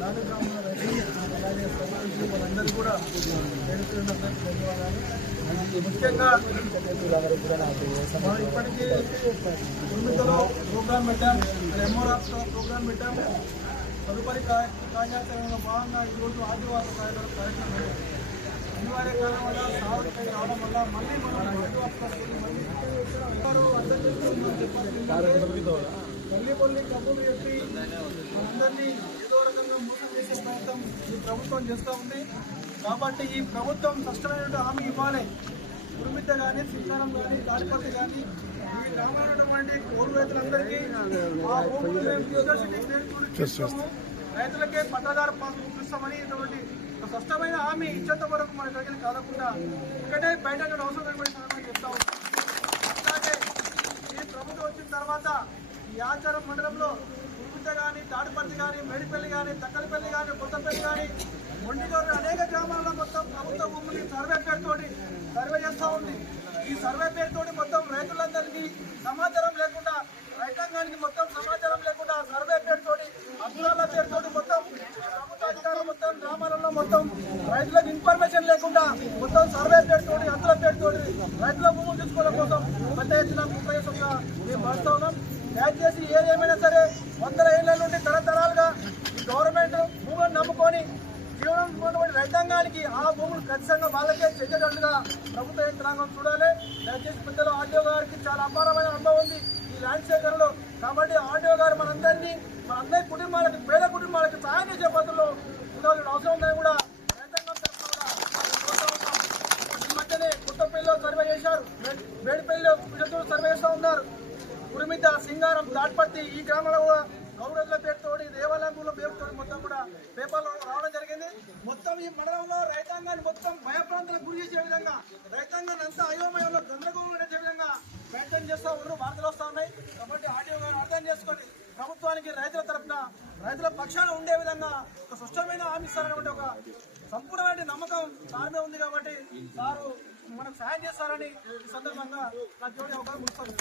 దాని గ్రామంలో అలాగే సర్పంచ్ వాళ్ళందరూ కూడా ధన్యవాదాలు. ముఖ్యంగా మనం ఇప్పటికీ తొమ్మిదిలో ప్రోగ్రాం పెట్టాం, ఎంఓఆర్తో ప్రోగ్రాం పెట్టాం. తదుపరి కార్యాచరణలో భాగంగా ఈరోజు ఆదివాసీ కార్యక్రమం అనివార్య కారణం వల్ల సాగుపై రావడం వల్ల మళ్ళీ మనం తల్లిపల్లి కబుర్లు చెప్పి అందరినీ ఏదో రకంగా మోసం చేసే ప్రయత్నం ఈ ప్రభుత్వం చేస్తూ ఉంది. కాబట్టి ఈ ప్రభుత్వం స్పష్టమైన హామీ ఇవ్వాలి. కురుమిద్ద కానీ, శ్రీకారం కానీ, తాడిపత్రి కానీ ఈ గ్రామాలైనటువంటి కోరు రైతులందరికీ ఆ భూములు రైతులకే పట్టాదారు పాస్బుక్ ఇస్తామని ఇటువంటి స్పష్టమైన హామీ ఇచ్చేంత వరకు మన దగ్గర కాకుండా ఒకటే బయట అవసరం చెప్తా ఉంటాం. అలాగే ఈ ప్రభుత్వం వచ్చిన తర్వాత ఈ ఆచారం మండలంలో కురుమిద్ద కానీ, తాడిపత్రి కానీ, మేడిపల్లి కానీ, తక్కలపల్లి కానీ, కొత్తపల్లి కానీ, మొండిగోరు అనేక గ్రామాల్లో మొత్తం ప్రభుత్వ భూముల్ని సర్వే పేరుతోటి సర్వే చేస్తూ ఉంది. ఈ సర్వే పేరుతోటి మొత్తం రైతులందరికీ సమాచారం లేకుండా, రైతాంగానికి మొత్తం సమాచారం లేకుండా సర్వే పేరుతోటి, అభివృద్ధి పేరుతోటి మొత్తం ప్రభుత్వ అధికారులు మొత్తం గ్రామాలలో మొత్తం రైతులకు ఇన్ఫర్మేషన్ లేకుండా మొత్తం సర్వే పేరుతోటి, అందుల పేరుతోటి రైతుల భూములు తీసుకోవడం కోసం పెద్ద ఎత్తున ఉపయోగంగా మేము భావిస్తూ ఉన్నాం. దయచేసి ఏదేమైనా సరే 100 ఏళ్ల నుండి తరతరాలుగా ఈ గవర్నమెంట్ భూములను నమ్ముకొని జీవనం రైతాంగానికి ఆ భూములు ఖచ్చితంగా వాళ్ళకే చెందేటట్లుగా ప్రభుత్వ యంత్రాంగం చూడాలి. దయచేసి పెద్దలు ఆర్డీఓ గారికి చాలా అపారమైన అనుభవం ఉంది ఈ ల్యాండ్ సేకరణలో. కాబట్టి ఆర్డీఓ గారు మనందరి కుటుంబాలకు, పేద కుటుంబాలకు సహాయం చేసే పద్ధతిలో ఉండాల్సిన అవసరం ఉందని కూడా రైతాంగం తరఫున ఈ మధ్యనే కొత్తపల్లిలో సర్వే చేశారు, మేడిపల్లిలో సర్వే చేస్తూ ఉన్నారు. కురుమిద్ద, సింగారం, తాడిపత్రి ఈ గ్రామంలో కూడా గౌరవుల పేరుతోటి, దేవాలయంలో పేరుతో మొత్తం కూడా పేపర్లో రావడం జరిగింది. మొత్తం ఈ మండలంలో రైతాంగాన్ని మొత్తం భయప్రాంతాలకు గురి చేసే విధంగా, రైతాంగాన్ని అంతా అయోమయంలో గందరగోళం చేసే విధంగా ప్రయత్నం చేస్తూ ఉన్నారు. వార్తలు వస్తూ ఉన్నాయి. కాబట్టి ఆర్డీఓ గారు అర్థం చేసుకొని ప్రభుత్వానికి రైతుల తరఫున, రైతుల పక్షాన ఉండే విధంగా ఒక స్పష్టమైన హామీ ఇస్తారనే ఒక సంపూర్ణమైన నమ్మకం సార్ మీద ఉంది. కాబట్టి సారు మనకు సహాయం చేస్తారని ఈ సందర్భంగా నాకు చూడే అవకాశం ఇస్తారు.